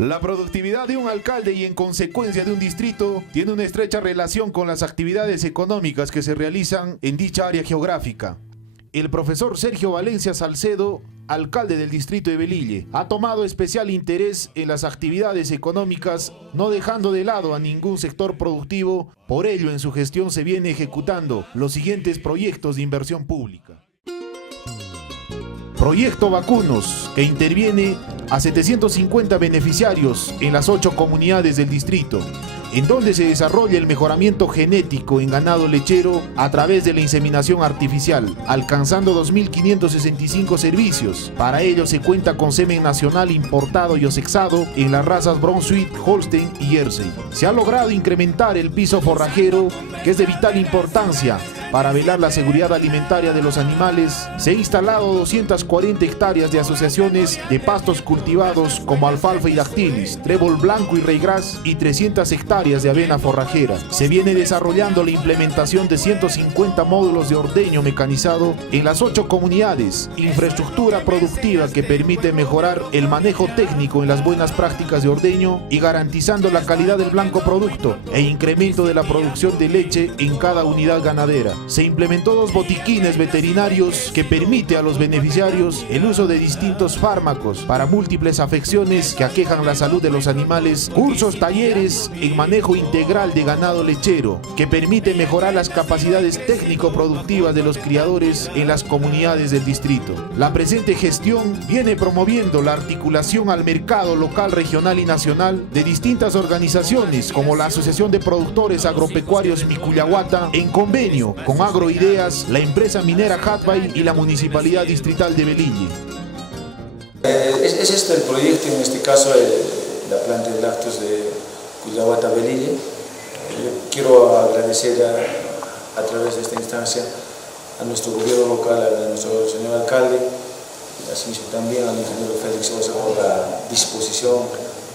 La productividad de un alcalde y en consecuencia de un distrito tiene una estrecha relación con las actividades económicas que se realizan en dicha área geográfica. El profesor Sergio Valencia Salcedo, alcalde del distrito de Velille, ha tomado especial interés en las actividades económicas, no dejando de lado a ningún sector productivo. Por ello, en su gestión se viene ejecutando los siguientes proyectos de inversión pública. Proyecto Vacunos, que interviene a 750 beneficiarios en las 8 comunidades del distrito, en donde se desarrolla el mejoramiento genético en ganado lechero a través de la inseminación artificial, alcanzando 2.565 servicios. Para ello se cuenta con semen nacional importado y osexado en las razas Brunswick, Holstein y Jersey. Se ha logrado incrementar el piso forrajero, que es de vital importancia para velar la seguridad alimentaria de los animales. Se ha instalado 240 hectáreas de asociaciones de pastos cultivados como alfalfa y dactilis, trébol blanco y reygras y 300 hectáreas de avena forrajera. Se viene desarrollando la implementación de 150 módulos de ordeño mecanizado en las 8 comunidades, infraestructura productiva que permite mejorar el manejo técnico en las buenas prácticas de ordeño y garantizando la calidad del blanco producto e incremento de la producción de leche en cada unidad ganadera. Se implementó 2 botiquines veterinarios que permite a los beneficiarios el uso de distintos fármacos para múltiples afecciones que aquejan la salud de los animales, cursos, talleres en manejo integral de ganado lechero que permite mejorar las capacidades técnico-productivas de los criadores en las comunidades del distrito. La presente gestión viene promoviendo la articulación al mercado local, regional y nacional de distintas organizaciones como la Asociación de Productores Agropecuarios Micuyahuata en convenio con Agroideas, la empresa minera Hatbay y la Municipalidad Distrital de Velille. Es este el proyecto, en este caso la planta de lácteos de Cuyahuata Velille. Quiero agradecer a través de esta instancia a nuestro gobierno local, a nuestro señor alcalde, así también al ingeniero Félix Sosa por la disposición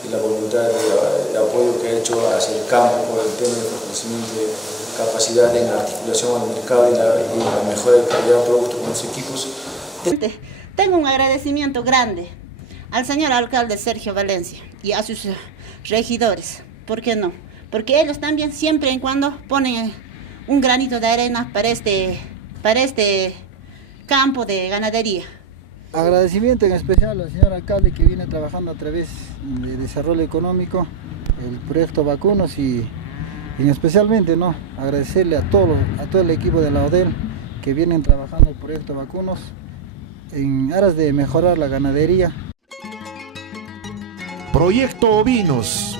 y la voluntad de apoyo que ha hecho hacia el campo por el tema de fortalecimiento de capacidad en articulación al mercado y la mejora de calidad de producto con los equipos. Tengo un agradecimiento grande al señor alcalde Sergio Valencia y a sus regidores. ¿Por qué no? Porque ellos también siempre y cuando ponen un granito de arena para este campo de ganadería. Agradecimiento en especial al señor alcalde que viene trabajando a través de desarrollo económico, el proyecto Vacunos y especialmente agradecerle a todo el equipo de la ODEL que vienen trabajando el proyecto Vacunos en aras de mejorar la ganadería. Proyecto Ovinos,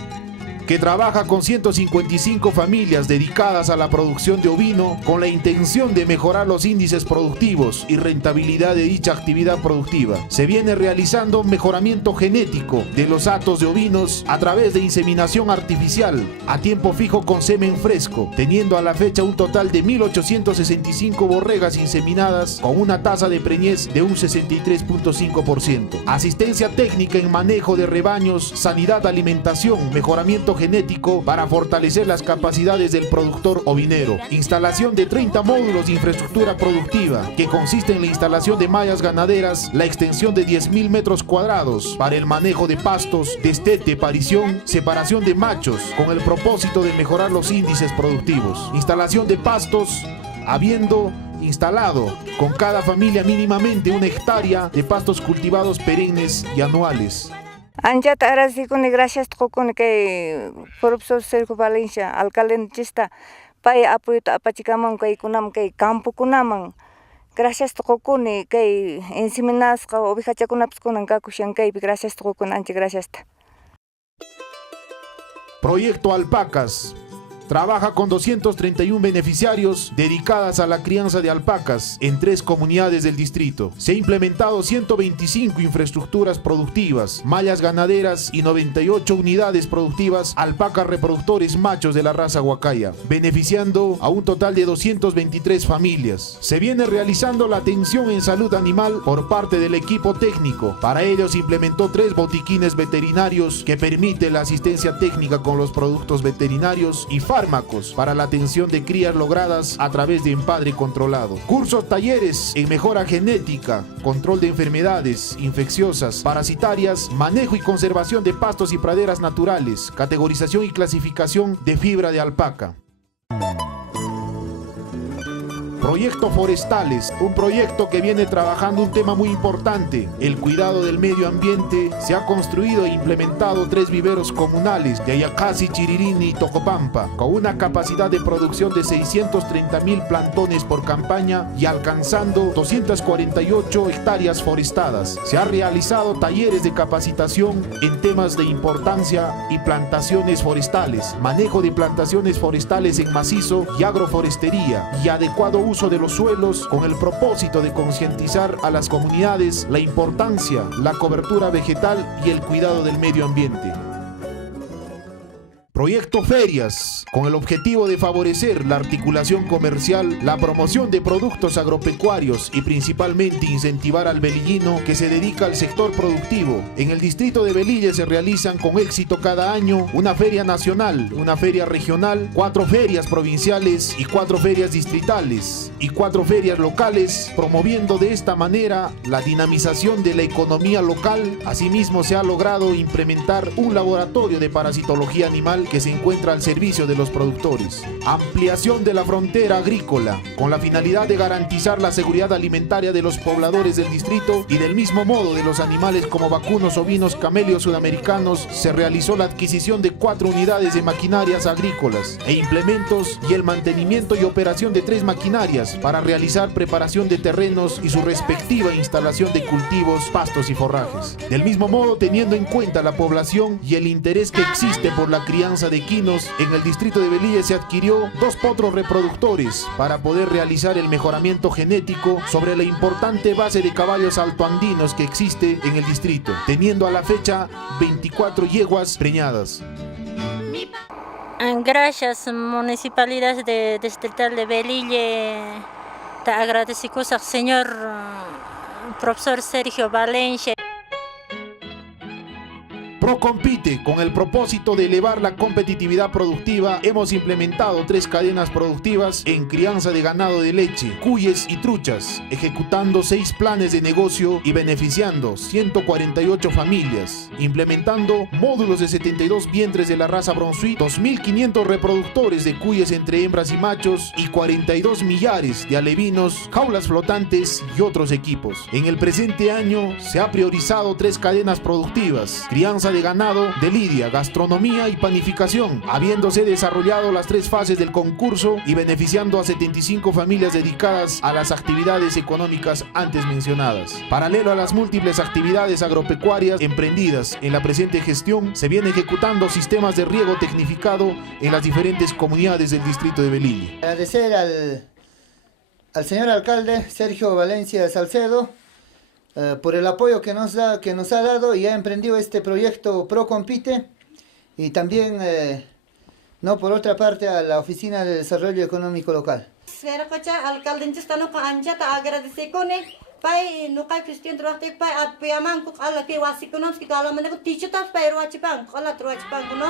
que trabaja con 155 familias dedicadas a la producción de ovino con la intención de mejorar los índices productivos y rentabilidad de dicha actividad productiva. Se viene realizando un mejoramiento genético de los hatos de ovinos a través de inseminación artificial a tiempo fijo con semen fresco, teniendo a la fecha un total de 1.865 borregas inseminadas con una tasa de preñez de un 63.5%. Asistencia técnica en manejo de rebaños, sanidad, alimentación, mejoramiento genético para fortalecer las capacidades del productor ovinero. Instalación de 30 módulos de infraestructura productiva que consiste en la instalación de mallas ganaderas, la extensión de 10.000 metros cuadrados para el manejo de pastos, destete, parición, separación de machos con el propósito de mejorar los índices productivos. Instalación de pastos habiendo instalado con cada familia mínimamente 1 hectárea de pastos cultivados perennes y anuales. Anjata agradecikuni gracias tukuni kay profesor Sergio Valencia alcalde chista pay apoyo apachikaman kay kunam kay campo kunaman gracias tukuni kay inseminas ka ovejachakunapas kunan kakushan kay gracias tukuni ancha gracias. Proyecto Alpacas. Trabaja con 231 beneficiarios dedicadas a la crianza de alpacas en 3 comunidades del distrito. Se ha implementado 125 infraestructuras productivas, mallas ganaderas y 98 unidades productivas alpacas reproductores machos de la raza huacaya, beneficiando a un total de 223 familias. Se viene realizando la atención en salud animal por parte del equipo técnico. Para ello se implementó 3 botiquines veterinarios que permiten la asistencia técnica con los productos veterinarios y fármacos para la atención de crías logradas a través de empadre controlado. Cursos, talleres en mejora genética, control de enfermedades infecciosas, parasitarias, manejo y conservación de pastos y praderas naturales, categorización y clasificación de fibra de alpaca. Proyecto Forestales, un proyecto que viene trabajando un tema muy importante, el cuidado del medio ambiente. Se ha construido e implementado 3 viveros comunales de Ayacasi, Chiririni y Tocopampa, con una capacidad de producción de 630.000 plantones por campaña y alcanzando 248 hectáreas forestadas. Se ha realizado talleres de capacitación en temas de importancia y plantaciones forestales, manejo de plantaciones forestales en macizo y agroforestería y adecuado uso de los suelos, con el propósito de concientizar a las comunidades la importancia, la cobertura vegetal y el cuidado del medio ambiente. Proyecto Ferias, con el objetivo de favorecer la articulación comercial, la promoción de productos agropecuarios y principalmente incentivar al velillino que se dedica al sector productivo. En el distrito de Velille se realizan con éxito cada año una feria nacional, una feria regional, 4 ferias provinciales y 4 ferias distritales y 4 ferias locales, promoviendo de esta manera la dinamización de la economía local. Asimismo, se ha logrado implementar un laboratorio de parasitología animal que se encuentra al servicio de los productores. Ampliación de la frontera agrícola, con la finalidad de garantizar la seguridad alimentaria de los pobladores del distrito y del mismo modo de los animales como vacunos, ovinos, camelios sudamericanos. Se realizó la adquisición de 4 unidades de maquinarias agrícolas e implementos y el mantenimiento y operación de 3 maquinarias para realizar preparación de terrenos y su respectiva instalación de cultivos, pastos y forrajes. Del mismo modo, teniendo en cuenta la población y el interés que existe por la crianza de equinos, en el distrito de Velille se adquirió 2 potros reproductores para poder realizar el mejoramiento genético sobre la importante base de caballos altoandinos que existe en el distrito, teniendo a la fecha 24 yeguas preñadas. Gracias, Municipalidad Distrital de Velille. Te agradecemos al señor profesor Sergio Valencia. Procompite, con el propósito de elevar la competitividad productiva, hemos implementado 3 cadenas productivas en crianza de ganado de leche, cuyes y truchas, ejecutando 6 planes de negocio y beneficiando 148 familias, implementando módulos de 72 vientres de la raza Brunswick, 2.500 reproductores de cuyes entre hembras y machos y 42 millares de alevinos, jaulas flotantes y otros equipos. En el presente año se ha priorizado 3 cadenas productivas: crianza de ganado de lidia, gastronomía y panificación, habiéndose desarrollado las 3 fases del concurso y beneficiando a 75 familias dedicadas a las actividades económicas antes mencionadas. Paralelo a las múltiples actividades agropecuarias emprendidas en la presente gestión, se viene ejecutando sistemas de riego tecnificado en las diferentes comunidades del distrito de Velille. Agradecer al señor alcalde Sergio Valencia Salcedo por el apoyo que nos ha dado y ha emprendido este proyecto Procompite, y también, no por otra parte, a la Oficina de Desarrollo Económico Local. Alcalde agradecekone pai no kai Cristian trote pai apiaman ko ala ke wasikonos ki kala mane ko tichutas pai roachipang kala troachipang no